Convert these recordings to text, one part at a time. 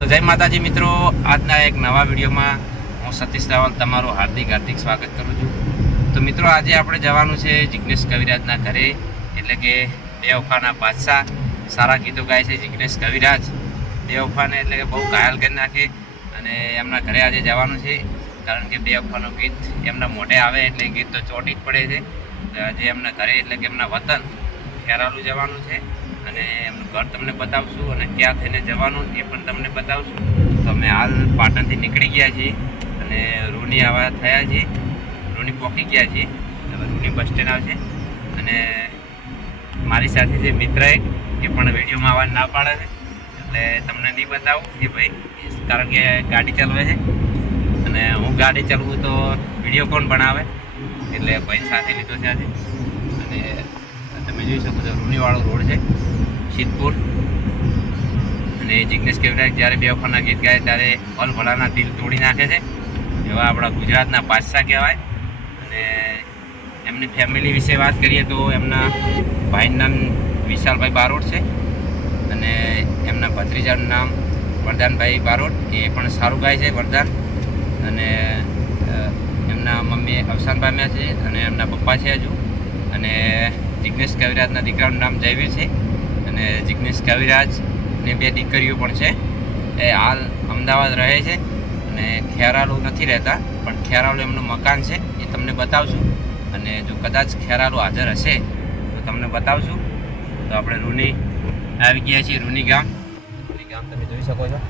જય માતાજી મિત્રો, આજના એક નવા વિડીયોમાં હું સતીશ રાવલ તમારું હાર્દિક હાર્દિક સ્વાગત કરું છું. તો મિત્રો, આજે આપણે જવાનું છે જિગ્નેશ કવિરાજના ઘરે, એટલે કે દેવફાના બાદશાહ. સારા ગીતો ગાય છે જિગ્નેશ કવિરાજ. દેવખાને એટલે કે બહુ ઘાયલ કરી નાખે અને એમના ઘરે આજે જવાનું છે, કારણ કે દેવફાનું ગીત એમના મોઢે આવે એટલે ગીત તો ચોટી જ પડે છે. આજે એમના ઘરે એટલે કે એમના વતન ખેરાલુ જવાનું છે. અને એમનું ઘર તમને બતાવશું અને ક્યાં થઈને જવાનું એ પણ તમને બતાવશું. તો અમે હાલ પાટણથી નીકળી ગયા છીએ અને રૂની આવા થયા છીએ. રૂની પહોંચી ગયા છીએ. હવે રૂની બસ સ્ટેન્ડ આવશે. અને મારી સાથે જે મિત્ર એક એ પણ વિડીયોમાં આવવા ના પાડે છે. એટલે તમને નહીં બતાવું કે ભાઈ, કારણ કે ગાડી ચલાવે છે. અને હું ગાડી ચલાવું તો વીડિયો કોણ બનાવે? એટલે ભાઈ સાથે લીધો છે આજે. અને તમે જોઈ શકો છો, રૂનીવાળો રોડ છે. સિદ્ધપુર. અને જિગ્નેશ કેવરાજ જ્યારે બે વખતના ગીત ગાય ત્યારે ઓલ ભલાના દિલ તોડી નાખે છે. એવા આપણા ગુજરાતના પાસા કહેવાય. અને એમની ફેમિલી વિશે વાત કરીએ તો એમના ભાઈનું નામ વિશાલભાઈ બારોટ છે. અને એમના ભત્રીજાનું નામ વરદાનભાઈ બારોટ. એ પણ સારું ગાય છે, વરદાન. અને એમના મમ્મી અવસાન પામ્યા છે અને એમના પપ્પા છે હજુ. અને જિગ્નેશ કવિરાજના દીકરાનું નામ જયવીર છે. જિગ્નેશ કવિરાજની બે દીકરીઓ પણ છે. એ હાલ અમદાવાદ રહે છે અને ખેરાલુ નથી રહેતા, પણ ખેરાલુ એમનું મકાન છે, એ તમને બતાવશું. અને જો કદાચ ખેરાલુ હાજર હશે, તો તમને બતાવશું. તો આપણે રૂની આવી ગયા છીએ, રૂની ગામ. રૂની ગામ તમે જોઈ શકો છો.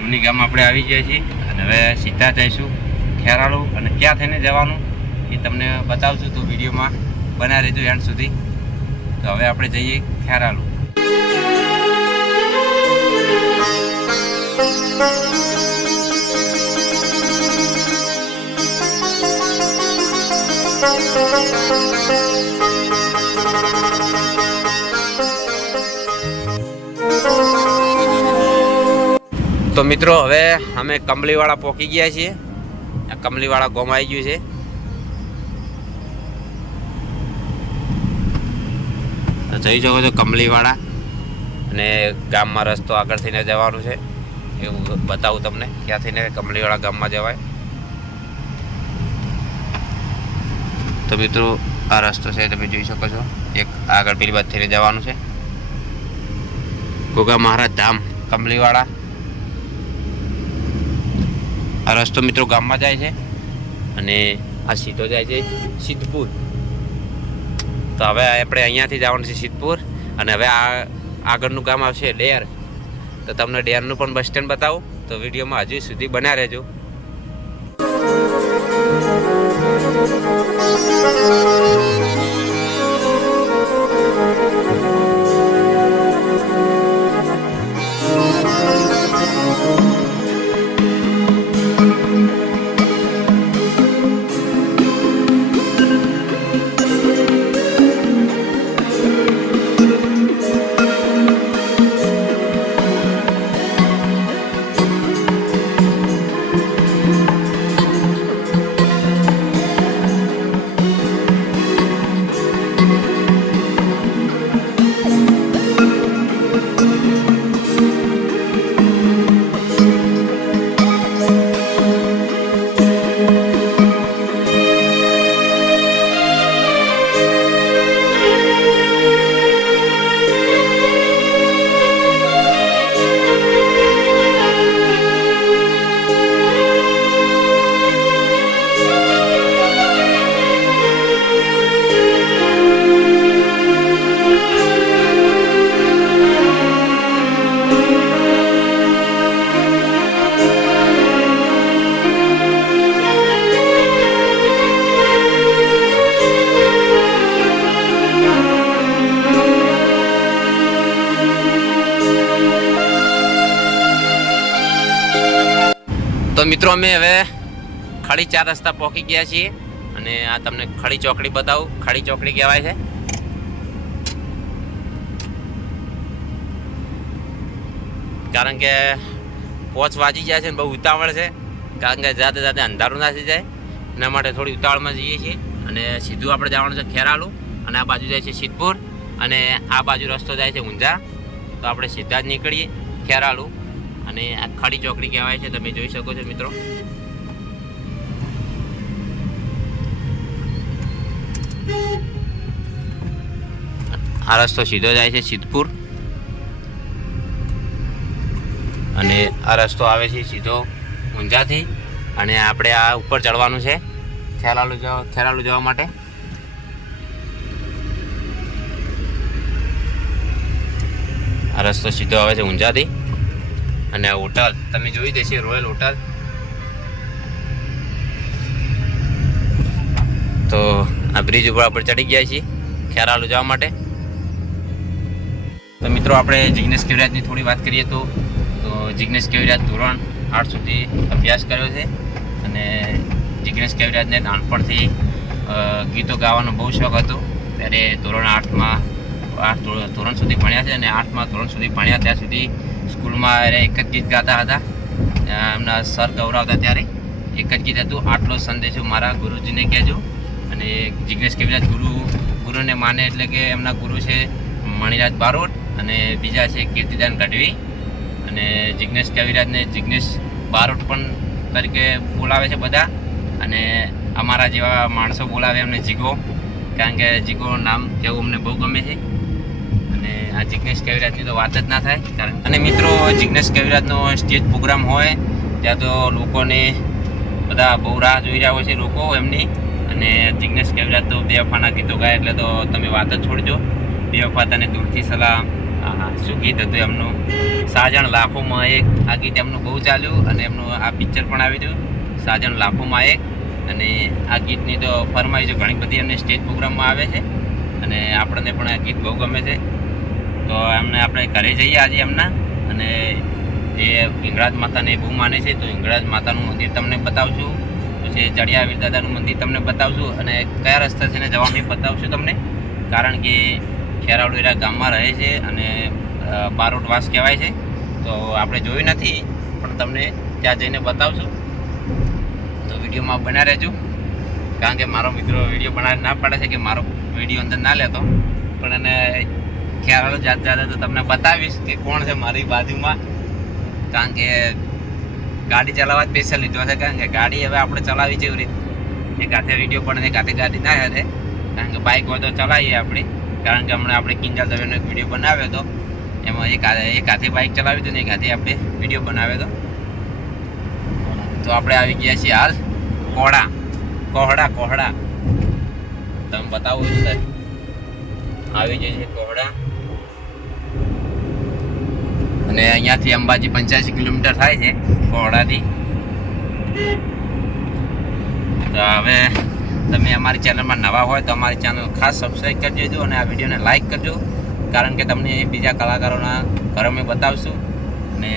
રૂની ગામ આપણે આવી ગયા છીએ અને હવે સીધા જઈશું ખેરાલુ. અને ક્યાં થઈને જવાનું એ તમને બતાવશું. તો વિડીયોમાં બના રહેજો એન્ડ સુધી. તો હવે આપણે જઈએ ખેરાલુ. તો મિત્રો, હવે અમે કમલીવાળા પહોંચી ગયા છીએ. કમલીવાળા ગોમ આવી ગયું છે. જોઈ શકો છો કમલીવાળા. અને ગામમાં રસ્તો આગળ થઈને જવાનું છે. એવું બતાવું તમને, ક્યાં થઈને કમલીવાળા ગામમાં જવાય. તો મિત્રો, આ રસ્તો છે, તમે જોઈ શકો છો. એક આગળ પેલી બાદ થઈને જવાનું છે. ગોગા મહારાજ ધામ, કમલીવાળા. આ રસ્તો મિત્રો ગામમાં જાય છે. અને આ સીધો જાય છે સિદ્ધપુર. તો હવે આપણે અહીંયાથી જવાનું છે સિદ્ધપુર અને હવે આ આગળનું ગામ આવશે ડેર. તો તમને ડેરનું પણ બસ સ્ટેન્ડ બતાવું. તો વિડીયોમાં હજુ સુધી બન્યા રહેજો. તો મિત્રો અમે હવે ખાડી ચાર રસ્તા પહોંચી ગયા છીએ અને આ તમને ખડી ચોકડી બતાવું. ખડી ચોકડી કહેવાય છે. કારણ કે પોચ વાજી ગયા છે ને બહુ ઉતાવળ છે. કારણ કે જાતે જાતે અંધારું ના થઈ જાય. એના માટે થોડી ઉતાવળમાં જઈએ છીએ. અને સીધું આપણે જવાનું છે ખેરાલુ. અને આ બાજુ જાય છે સિદ્ધપુર. અને આ બાજુ રસ્તો જાય છે ઊંઝા. તો આપણે સીધા જ નીકળીએ ખેરાલુ. અને આ ખાડી ચોકડી કહેવાય છે, તમે જોઈ શકો છો મિત્રો. આ રસ્તો સીધો જાય છે સિદ્ધપુર. અને આ રસ્તો આવે છે સીધો ઊંઝાથી. અને આપણે આ ઉપર ચડવાનું છે, ખેરાલુ જવા ખેરાલુ જવા માટે. આ રસ્તો સીધો આવે છે ઊંઝાથી. અને આ હોટલ, તમે જોઈ દેશે રોયલ હોટલ તો આ બ્રિજ ઉપર આપણે ચડી ગયા છીએ, ખેરાલુ જવા માટે. તો મિત્રો, આપણે જિગ્નેશ કેવરાજની થોડી વાત કરીએ તો તો જિગ્નેશ કેવરાજ ધોરણ આઠ સુધી અભ્યાસ કર્યો છે અને જિગ્નેશ કેવરાજને નાનપણથી ગીતો ગાવાનો બહુ શોખ હતો. ત્યારે ધોરણ આઠમાં, આઠ ધોરણ સુધી ભણ્યા છે અને આઠમાં ધોરણ સુધી ભણ્યા, ત્યાં સુધી સ્કૂલમાં એક જ ગીત ગાતા હતા. એમના સર ગૌરાવતા ત્યારે. એક જ ગીત હતું, આટલો સંદેશો મારા ગુરુજીને કહેજો. અને જિગ્નેશ કેવરાજ ગુરુ, ગુરુને માને એટલે કે એમના ગુરુ છે મણિરાજ બારોટ અને બીજા છે કીર્તિદાન ગઢવી. અને જિગ્નેશ કવિરાજને જિગ્નેશ બારોટ પણ તરીકે બોલાવે છે બધા. અને અમારા જેવા માણસો બોલાવે એમને જીગો. કારણ કે જીગો નામ કેવું અમને બહુ ગમે છે. અને આ જિગ્નેશ કવિરાજની તો વાત જ ના થાય. કારણ અને મિત્રો, જિગ્નેશ કવિરાજનો સ્ટેજ પ્રોગ્રામ હોય, ત્યાં તો લોકોને બધા બહુ રાહ જોઈ રહ્યા હોય છે લોકો એમની. અને જિગ્નેશ કવિરાજ તો બે વફાના ગીતો ગાય, એટલે તો તમે વાત જ છોડજો. બે વફા તને દૂરથી સલામ. શું ગીત હતું એમનું? સાજણ લાખોમાં એક. આ ગીત એમનું બહુ ચાલ્યું અને એમનું આ પિક્ચર પણ આવી ગયું. સાજણ લાખોમાં એક. અને આ ગીતની તો ફરમાઈ છે ઘણી બધી એમને સ્ટેજ પ્રોગ્રામમાં આવે છે. અને આપણને પણ આ ગીત બહુ ગમે છે. તો એમને આપણે ઘરે જઈએ આજે એમના. અને જે હિંગળાજ માતાને બહુ માને છે, તો હિંગળાજ માતાનું મંદિર તમને બતાવશું. પછી ચડિયાવીર દાદાનું મંદિર તમને બતાવશું. અને કયા રસ્તા છે ને જવાનું બતાવશું તમને. કારણ કે ખેરાવડેરા ગામમાં રહે છે અને બારોટવાસ કહેવાય છે. તો આપણે જોયું નથી, પણ તમને ત્યાં જઈને બતાવશું. તો વિડીયોમાં બના રહેજો. કારણ કે મારો મિત્રો વીડિયો બનાવી ના પાડે છે કે મારો વીડિયો અંદર ના લેતો. પણ એને ખ્યાલ જાત જાતે તો તમને બતાવીશ કે કોણ છે મારી બાજુમાં. કારણ કે ગાડી ચલાવવા સ્પેશિયલ લીધો છે. કારણ કે ગાડી હવે આપણે ચલાવી જેવી રીતે. એક હાથે વીડિયો પણ એક હાથે ગાડી ના હાથે કારણ કે બાઇક હોય તો ચલાવીએ આપણે. કારણ કે હમણાં આપણે કિંજલ દવેનો એક વીડિયો બનાવ્યો હતો. એમાં એક એક બાઇક ચલાવી હતી ને એક હાથે આપણે વીડિયો બનાવ્યો હતો. તો આપણે આવી ગયા છીએ હાલ. કોહડા કોહડા કોહડા તમે બતાવો છો સર આવી જાય છે કોહડા. અને અહીંયાથી અંબાજી પંચ્યાસી કિલોમીટર થાય છે કોહડાથી. તો હવે તમે અમારી ચેનલમાં નવા હોય તો અમારી ચેનલ ખાસ સબસ્ક્રાઈબ કરી દેજો અને આ વિડીયોને લાઇક કરજો. કારણ કે તમને બીજા કલાકારોના ઘર અમે બતાવશું. અને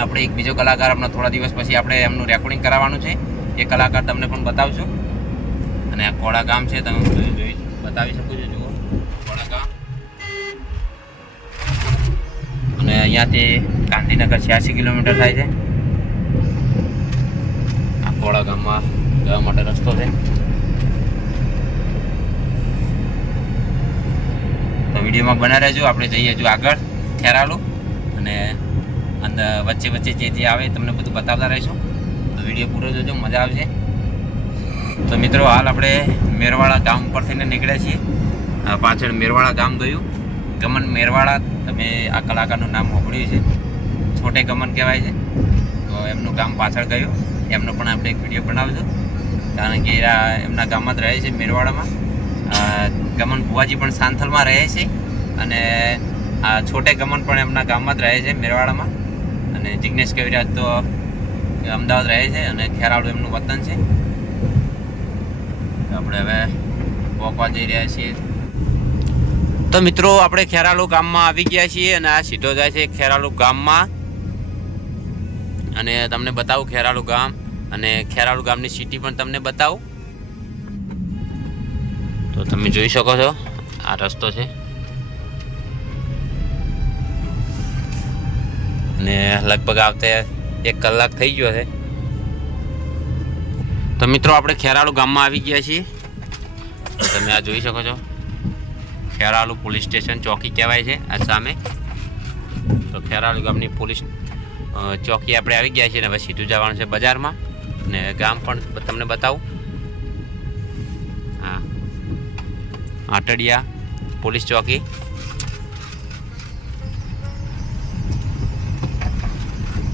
આપણે એક બીજો કલાકાર હમણાં થોડા દિવસ પછી આપણે એમનું રેકોર્ડિંગ કરાવવાનું છે. એ કલાકાર તમને પણ બતાવશું. અને આ કોળા ગામ છે, તમે જોઈ બતાવી શકું જુઓ કોડા ગામ અને અહીંયાથી ગાંધીનગર છ્યાસી કિલોમીટર થાય છે. આ કોળા ગામમાં જવા માટે રસ્તો છે. તો વિડીયોમાં બના રહેજો. આપણે જઈએ જો આગળ, ખેરાલુ, અને અંદર વચ્ચે વચ્ચે જે જે આવે તમને બધું બતાવતા રહીશું. તો વીડિયો પૂરો જોજો, મજા આવશે. તો મિત્રો, હાલ આપણે મેરવાડા ગામ ઉપરથી નીકળ્યા છીએ. પાછળ મેરવાડા ગામ ગયું. ગમન મેરવાડા તમે આ કલાકારનું નામ સાંભળ્યું છે. છોટે ગમન કહેવાય છે. તો એમનું ગામ પાછળ ગયું. એમનો પણ આપણે એક વીડિયો બનાવજો. કારણ કે એમના ગામમાં જ રહે છે, મેરવાડામાં. ગમન ભુવાજી પણ સાંથલમાં રહે છે અને આ છોટે ગમન પણ એમના ગામમાં જ રહે છે, મેરવાડામાં. અને જિગ્નેશ કવિરાજ તો અમદાવાદ રહે છે અને ખેરાળુ એમનું વતન છે. આપણે હવે પહોંચવા જઈ રહ્યા છીએ. તો મિત્રો, આપણે ખેરાલુ ગામમાં આવી ગયા છીએ અને આ સીધો જાય છે ખેરાલુ ગામમાં. અને તમને બતાવું ખેરાલુ ગામ અને ખેરાલુ ગામની સિટી પણ તમને બતાવું. તો તમે જોઈ શકો છો, આ રસ્તો છે. અને લગભગ આવતે એક કલાક થઈ ગયો છે. તો મિત્રો, આપણે ખેરાળુ ગામમાં આવી ગયા છીએ. તમે આ જોઈ શકો છો. ખેરાલુ પોલીસ સ્ટેશન ચોકી કહેવાય છે આ સામે. તો ખેરાલુ ગામની પોલીસ ચોકી આપણે આવી ગયા છીએ ને હવે સીધું જવાનું છે બજારમાં. ને ગામ પણ તમને બતાવું. હા. આટડિયા પોલીસ ચોકી.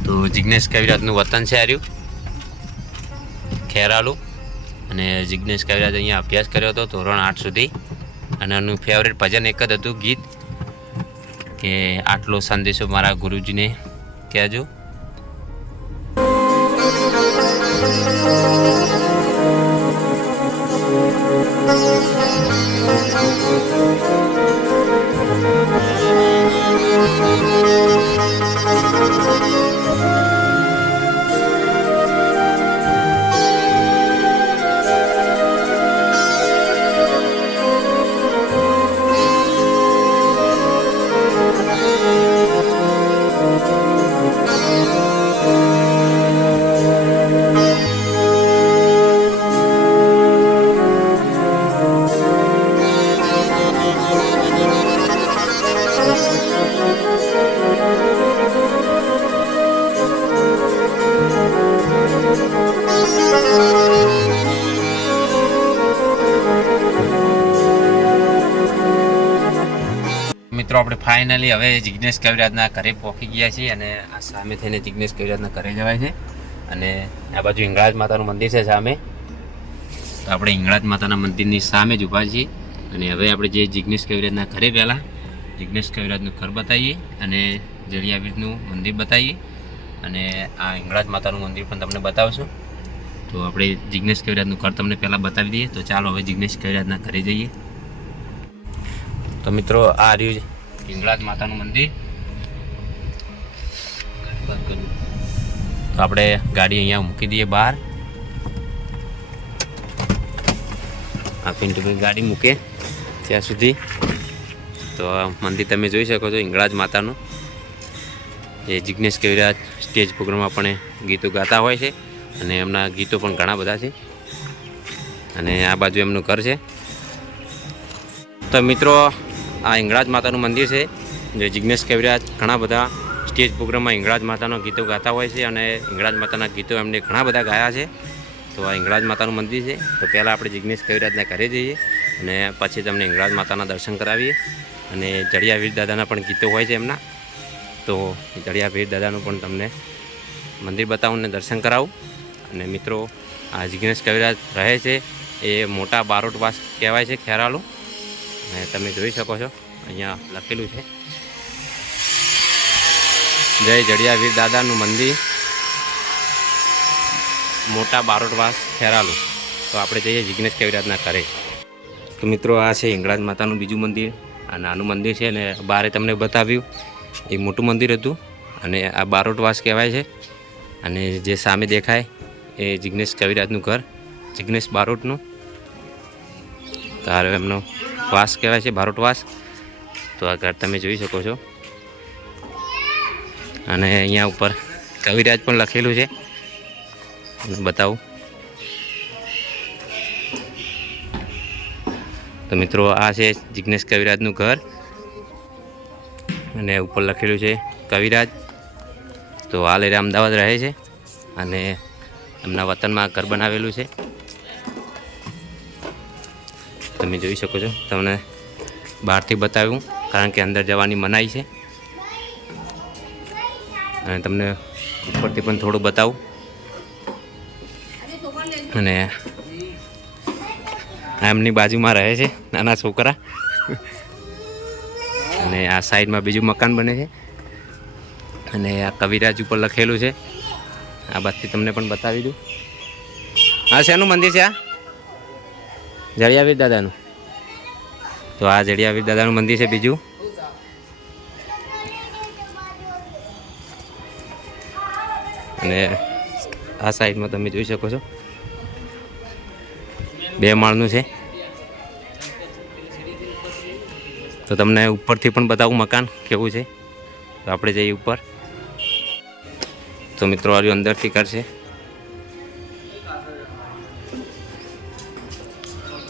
તો જિજ્ઞેશ કવિરાજનું વતન છે આર્યું ખેરાલુ. અને જિજ્ઞેશ કવિરાજ અહીંયા અભ્યાસ કર્યો હતો ધોરણ આઠ સુધી. અને એનું ફેવરેટ ભજન એક જ હતું ગીત કે આટલો સંદેશો મારા ગુરુજીને કહેજો. મિત્રો, આપણે ફાઇનલી હવે જિજ્ઞેશ કવિરાજના ઘરે પહોંચી ગયા છીએ અને આ સામે થઈને જિજ્ઞેશ કવિરાજના ઘરે જવાય છે. અને આ બાજુ હિંગળાજ માતાનું મંદિર છે સામે. તો આપણે હિંગળાજ માતાના મંદિરની સામે જ ઊભા છીએ. અને હવે આપણે જે જિજ્ઞેશ કવિરાજના ઘરે પહેલાં જિજ્ઞેશ કવિરાજનું ઘર બતાવીએ અને જળિયાવીરનું મંદિર બતાવીએ. અને આ હિંગળાજ માતાનું મંદિર પણ તમને બતાવશું. તો આપણે જિજ્ઞેશ કવિરાજનું ઘર તમને પહેલાં બતાવી દઈએ. તો ચાલો હવે જિજ્ઞેશ કવિરાજના ઘરે જઈએ. તો મિત્રો, આ રહ્યું હિંગળાજ માતાનું મંદિર. તો આપણે ગાડી અહીંયા મૂકી દઈએ બહાર. આ પિન્ટુભાઈ ગાડી મૂકે ત્યાં સુધી. તો મંદિર તમે જોઈ શકો છો, હિંગળાજ માતાનું. એ જિજ્ઞેશ કવિરાજ સ્ટેજ પ્રોગ્રામમાં પણ ગીતો ગાતા હોય છે અને એમના ગીતો પણ ઘણા બધા છે. અને આ બાજુ એમનું ઘર છે. તો મિત્રો આ હિંગળાજ માતાનું મંદિર છે. જે જિજ્ઞેશ કવિરાજ ઘણા બધા સ્ટેજ પ્રોગ્રામમાં હિંગળાજ માતાના ગીતો ગાતા હોય છે અને હિંગળાજ માતાના ગીતો એમને ઘણા બધા ગાયા છે. તો આ હિંગળાજ માતાનું મંદિર છે. તો પહેલાં આપણે જિજ્ઞેશ કવિરાજના ઘરે જઈએ અને પછી તમને હિંગળાજ માતાના દર્શન કરાવીએ. અને જડિયા વીર દાદાના પણ ગીતો હોય છે એમના. તો જડિયા વીર દાદાનું પણ તમને મંદિર બતાવું ને દર્શન કરાવું. અને મિત્રો, આ જિજ્ઞેશ કવિરાજ રહે છે એ મોટા બારોટવાસ કહેવાય છે, ખેરાલુ. અને તમે જોઈ શકો છો, અહીંયા લખેલું છે. જય જડિયા વીર દાદાનું મંદિર, મોટા બારોટવાસ ખેરાલુ. તો આપણે જઈએ જિજ્ઞેશ કવિરાજના ઘરે તો મિત્રો, આ છે હિંગળાજ માતાનું બીજું મંદિર. આ નાનું મંદિર છે અને બારે તમને બતાવ્યું, એ મોટું મંદિર હતું. અને આ બારોટવાસ કહેવાય છે. અને જે સામે દેખાય, એ જિજ્ઞેશ કવિરાજનું ઘર જિજ્ઞેશ બારોટનું. તારે એમનો વાસ કહેવાય છે બારોટવાસ તો આ ઘર તમે જોઈ શકો છો. અને અહીંયા ઉપર કવિરાજ પણ લખેલું છે. બતાવું. તો મિત્રો, આ છે જિજ્ઞેશ કવિરાજનું ઘર. અને ઉપર લખેલું છે, કવિરાજ. તો હાલ એ અમદાવાદ રહે છે અને એમના વતનમાં ઘર બનાવેલું છે. તમે જોઈ શકો છો. તમને બહારથી બતાવ્યું, કારણ કે અંદર જવાની મનાઈ છે. અને તમને ઉપરથી પણ થોડું બતાવું. અને એમની બાજુમાં રહે છે, નાના છોકરા. અને આ સાઈડમાં બીજું મકાન બને છે. અને આ કવિરાજ ઉપર લખેલું છે. આ બાજુથી તમને પણ બતાવી દઉં. હા, શેનું મંદિર છે આ? જડિયાવીર દાદાનું. તો આ જડિયાવીર દાદાનું મંદિર છે બીજું. અને આ સાઈડમાં તમે જોઈ શકો છો. બે માળનું છે. તો તમને ઉપરથી પણ બતાવું મકાન કેવું છે. તો આપણે જઈએ ઉપર. તો મિત્રો, આ રહ્યું અંદરથી કરશે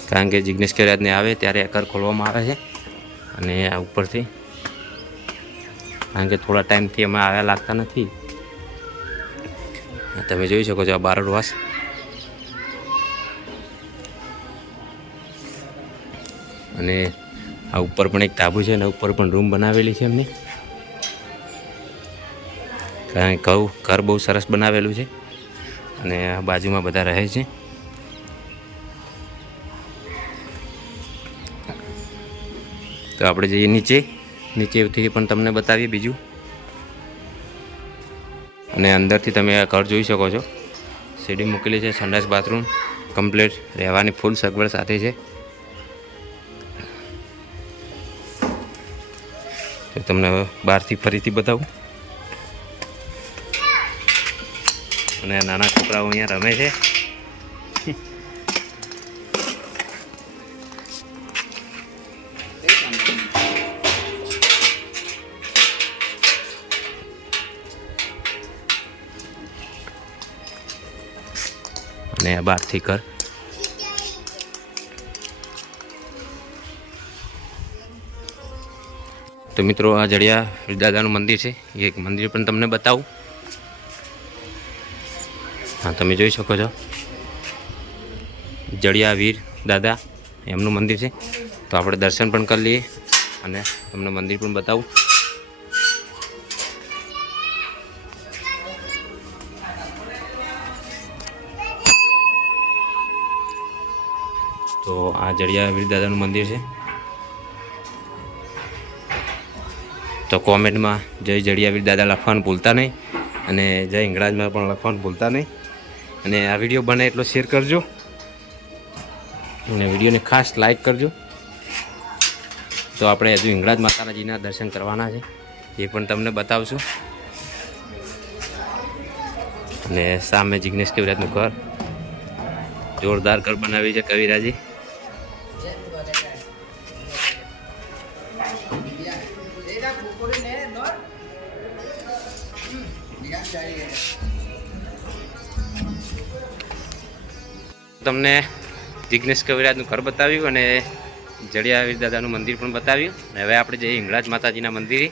કારણ કે જિગ્નેશ કરિયાજને આવે ત્યારે એકર ખોલવામાં આવે છે અને આ ઉપરથી. કારણ કે થોડા ટાઈમથી અમે આવ્યા લાગતા નથી. તમે જોઈ શકો છો આ બારડવાસ અને આ ઉપર પણ એક તાબુ છે અને ઉપર પણ રૂમ બનાવેલી છે એમની. કારણ કે ઘઉં ઘર બહુ સરસ બનાવેલું છે અને બાજુમાં બધા રહે છે. તો આપણે જઈએ નીચે. નીચેથી પણ તમને બતાવીએ બીજું. અને અંદરથી તમે આ ઘર જોઈ શકો છો. સીડી મૂકેલી છે સંડાસ બાથરૂમ કમ્પ્લીટ રહેવાની ફૂલ સગવડ સાથે છે. તો તમને હવે બહારથી ફરીથી બતાવું. અને નાના છોકરાઓ અહીંયા રમે છે. અને આ બહારથી કર. તો મિત્રો, આ જડિયા દાદાનું મંદિર છે. એક મંદિર પણ તમને બતાવું. હા, તમે જોઈ શકો છો. જડિયા વીર દાદા, એમનું મંદિર છે. તો આપણે દર્શન પણ કરી લઈએ અને તમને મંદિર પણ બતાવું. જડિયા વીરદાદાનું મંદિર છે. તો કોમેન્ટમાં જય જડિયા દાદા લખવાનું ભૂલતા નહીં અને જય હિંગળાજમાં પણ લખવાનું ભૂલતા નહીં. અને આ વીડિયો બને એટલો શેર કરજો. અને વિડીયોને ખાસ લાઈક કરજો. તો આપણે હજુ ઇંગળાજ માતાજીના દર્શન કરવાના છે. એ પણ તમને બતાવશું. અને સામે જિગ્નેશ કવિરાજનું ઘર. જોરદાર ઘર બનાવ્યું છે કવિરાજી. તમને જિગ્નેશ કવિરાજનું ઘર બતાવ્યું અને જડિયાવીર દાદાનું મંદિર પણ બતાવ્યું. હવે આપણે જઈએ હિંગળાજ માતાજીના મંદિરે.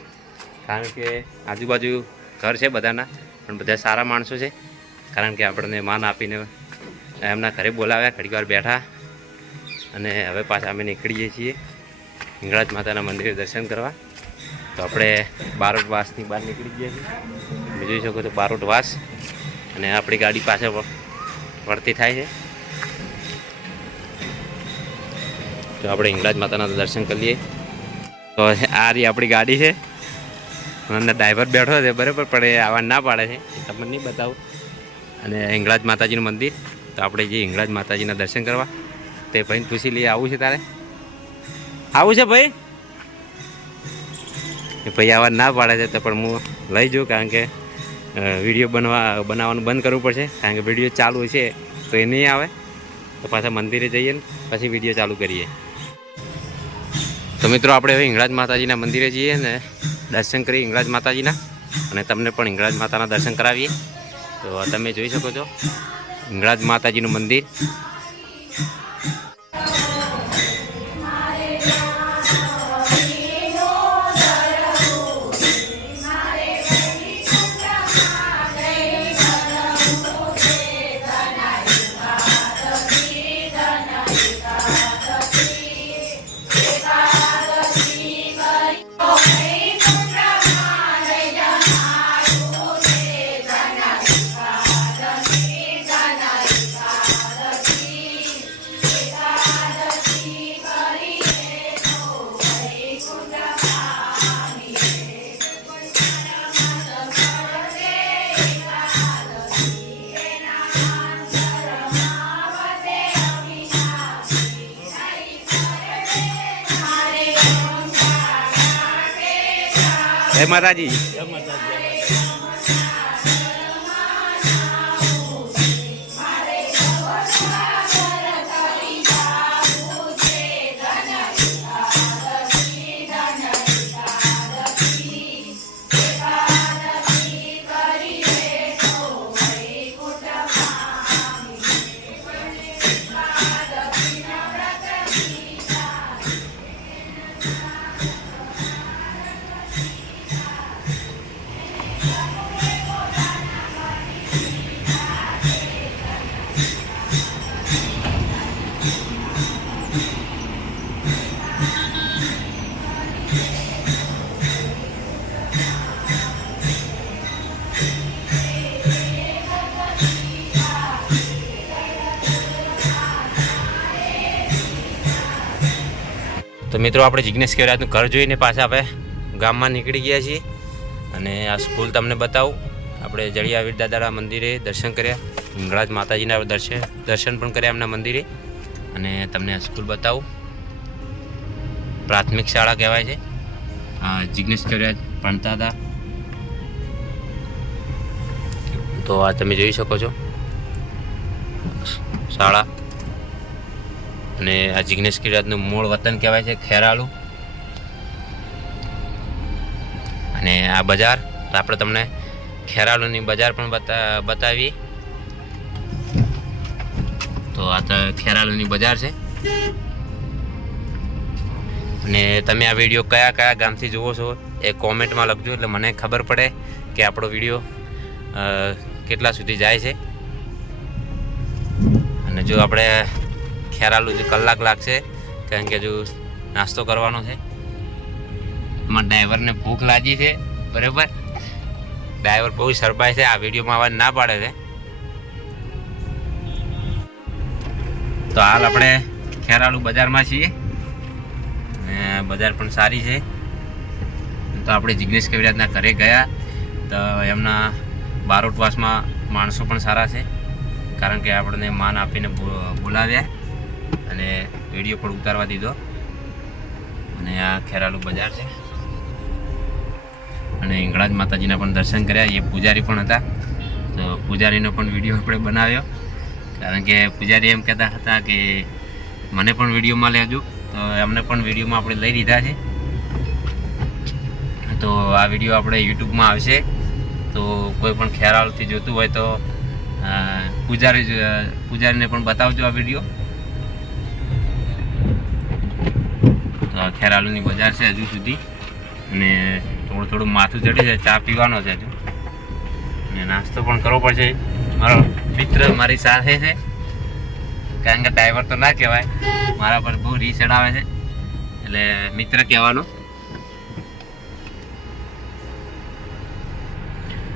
કારણ કે આજુબાજુ ઘર છે બધાના, પણ બધા સારા માણસો છે. કારણ કે આપણને માન આપીને એમના ઘરે બોલાવ્યા ઘડીવાર બેઠા. અને હવે પાછા અમે નીકળીએ છીએ હિંગળાજ માતાના મંદિરે દર્શન કરવા. તો આપણે બારોટ વાસની બહાર નીકળી ગયા છીએ. જોઈ શકો તો બારોટ વાસ અને આપણી ગાડી પાછળ વળતી થાય છે. તો આપણે હિંગળાજ માતાના દર્શન કરી લઈએ. તો આ રહી આપણી ગાડી છે. અંદર ડ્રાઈવર બેઠો છે, બરાબર, પણ એ આવા ના પાડે છે. તમને નહીં બતાવું. અને હિંગળાજ માતાજીનું મંદિર. તો આપણે જે હિંગળાજ માતાજીના દર્શન કરવા. તે ભાઈને પૂછી લઈએ, આવું છે તારે? આવું છે ભાઈ? એ ભાઈ આવા ના પાડે છે તો પણ હું લઈ જાઉં, કારણ કે વીડિયો બનવા, બનાવવાનું બંધ કરવું પડશે. કારણ કે વીડિયો ચાલુ છે, તો એ નહીં આવે. તો પાછા મંદિરે જઈએ ને, પછી વીડિયો ચાલુ કરીએ. તો મિત્રો, આપણે હવે હિંગળાજ માતાજીના મંદિરે જઈએ ને દર્શન કરીએ હિંગળાજ માતાજીના અને તમને પણ હિંગળાજ માતાના દર્શન કરાવીએ. તો તમે જોઈ શકો છો હિંગળાજ માતાજીનું મંદિર. જય માતાજી મિત્રો, આપણે જિજ્ઞેશ કેવરાજનું ઘર જોઈને પાછા આપણે ગામમાં નીકળી ગયા છીએ. અને આ સ્કૂલ તમને બતાવું. આપણે જળિયા વીર મંદિરે દર્શન કર્યા. હિંગળાજ માતાજીના દર્શન દર્શન પણ કર્યા એમના મંદિરે. અને તમને આ સ્કૂલ બતાવું. પ્રાથમિક શાળા કહેવાય છે. આ જિજ્ઞેશ કેવરાજ ભણતા હતા. તો આ તમે જોઈ શકો છો. શાળા અને આ જિગ્નેશ કિરાતનું મૂળ વતન કહેવાય છે ખેરાલુ. અને આ બજાર આપણે તમને ખેરાલુની બજાર પણ બતા બતાવી તો આ તો ખેરાલુની બજાર છે. અને તમે આ વીડિયો કયા કયા ગામથી જુઓ છો એ કોમેન્ટમાં લખજો, એટલે મને ખબર પડે કે આપણો વીડિયો કેટલા સુધી જાય છે. અને જો આપણે ખેરાલુ જે કલાક લાગશે, કારણ કે હજુ નાસ્તો કરવાનો છે. એમાં ડ્રાઈવરને ભૂખ લાગી છે, બરાબર? ડ્રાઈવર બહુ સરપાય છે, આ વિડીયોમાં અવાજ ના પાડે છે. તો હાલ આપણે ખેરાલુ બજારમાં છીએ. બજાર પણ સારી છે. તો આપણે જિજ્ઞેશ કવિરાજના ઘરે ગયા. તો એમના બારોટવાસમાં માણસો પણ સારા છે. કારણ કે આપણને માન આપીને બોલાવ્યા. અને વીડિયો પણ ઉતારવા દીધો. અને આ ખેરાલુ બજાર છે. અને હિંગળાજ માતાજીના પણ દર્શન કર્યા. એ પૂજારી પણ હતા. તો પૂજારીનો પણ વીડિયો આપણે બનાવ્યો. કારણ કે પૂજારી એમ કહેતા હતા કે મને પણ વિડીયોમાં લેજો તો એમને પણ વિડીયોમાં આપણે લઈ લીધા છે. તો આ વીડિયો આપણે યુટ્યુબમાં આવશે. તો કોઈ પણ ખેરાલથી જોતું હોય તો પૂજારી પૂજારીને પણ બતાવજો આ વીડિયો. ખેરાલુની બજાર છે હજુ સુધી. અને થોડું થોડું માથું ચડી છે, ચા પીવાનો છે હજુ. અને નાસ્તો પણ કરવો પડશે. મારો મિત્ર મારી સાથે છે. કારણ કે ડ્રાઈવર તો ના કહેવાય. મારા પર બહુ રી ચડાવે છે. એટલે મિત્ર કહેવાનો.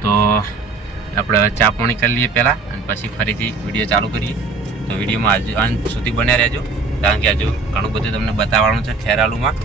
તો આપણે ચા પાણી કરી લઈએ પહેલાં અને પછી ફરીથી વીડિયો ચાલુ કરીએ. તો વિડીયોમાં હજુ અંત સુધી બન્યા રહેજો. કારણ કે હજુ ઘણું બધું તમને બતાવવાનું છે ખેરાલુમાં.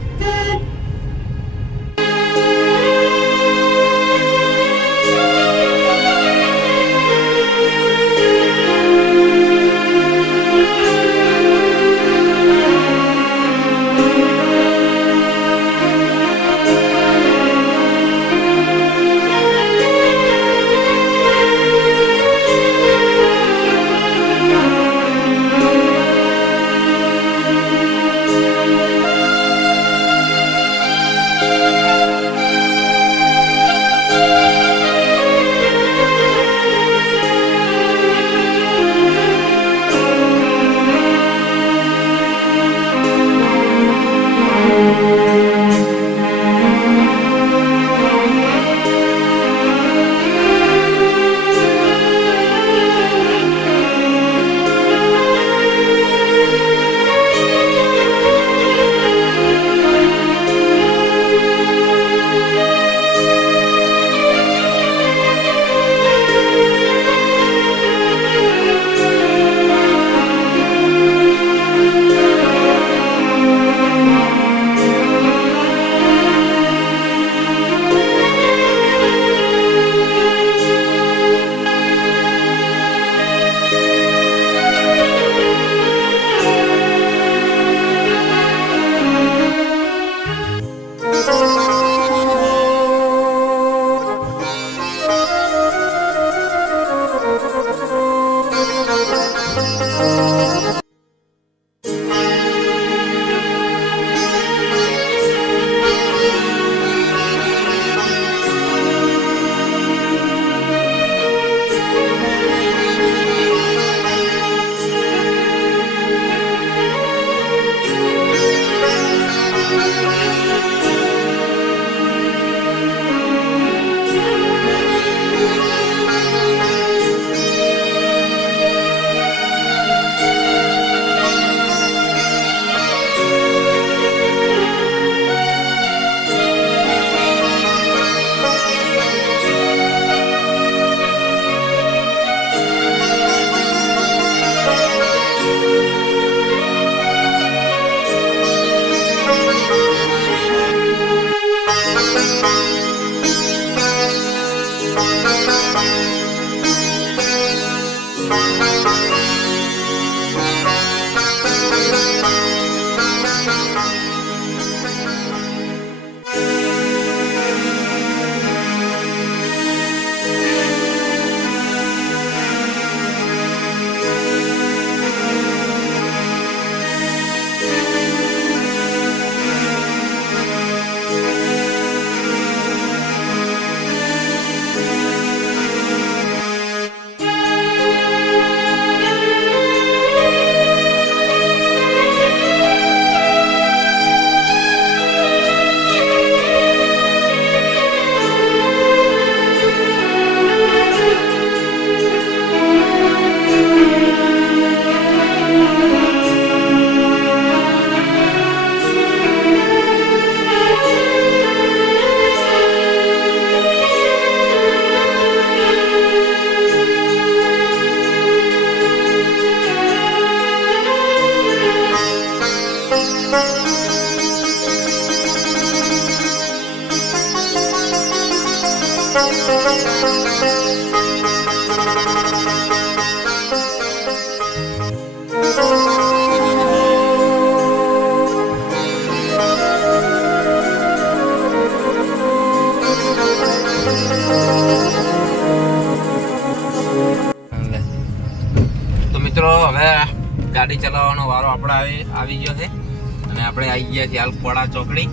ચોકડી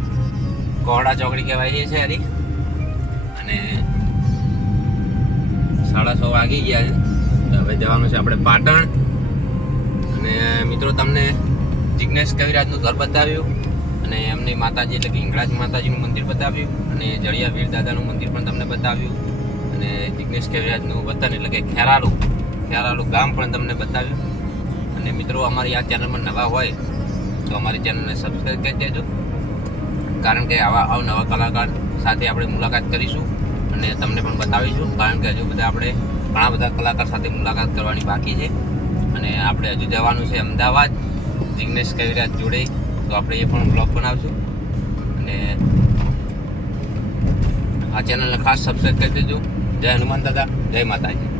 ઘોડા ચોકડી કહેવાય છે હરી અને સાડા છ વાગી ગયા છે. હવે જવાનું છે આપણે પાટણ. અને મિત્રો, તમને જિજ્ઞેશ કવિરાજનું ઘર બતાવ્યું. અને એમની માતાજી એટલે કે હિંગળાજ માતાજીનું મંદિર બતાવ્યું. અને જળિયા વીર દાદાનું મંદિર પણ તમને બતાવ્યું. અને જિજ્ઞેશ કવિરાજનું વતન એટલે કે ખેરાલુ ખેરાલુ ગામ પણ તમને બતાવ્યું. અને મિત્રો, અમારી આ ચેનલમાં નવા હોય તો અમારી ચેનલને સબસ્ક્રાઈબ કરી દેજો. કારણ કે આવા અવનવા કલાકાર સાથે આપણે મુલાકાત કરીશું અને તમને પણ બતાવીશું. કારણ કે હજુ બધા આપણે ઘણા બધા કલાકાર સાથે મુલાકાત કરવાની બાકી છે. અને આપણે હજુ જવાનું છે અમદાવાદ. જિગ્નેશ કવિરાજ જોડે. તો આપણે એ પણ બ્લોગ બનાવશું. અને આ ચેનલને ખાસ સબસ્ક્રાઈબ કરી દેજો. જય હનુમાન દાદા, જય માતાજી.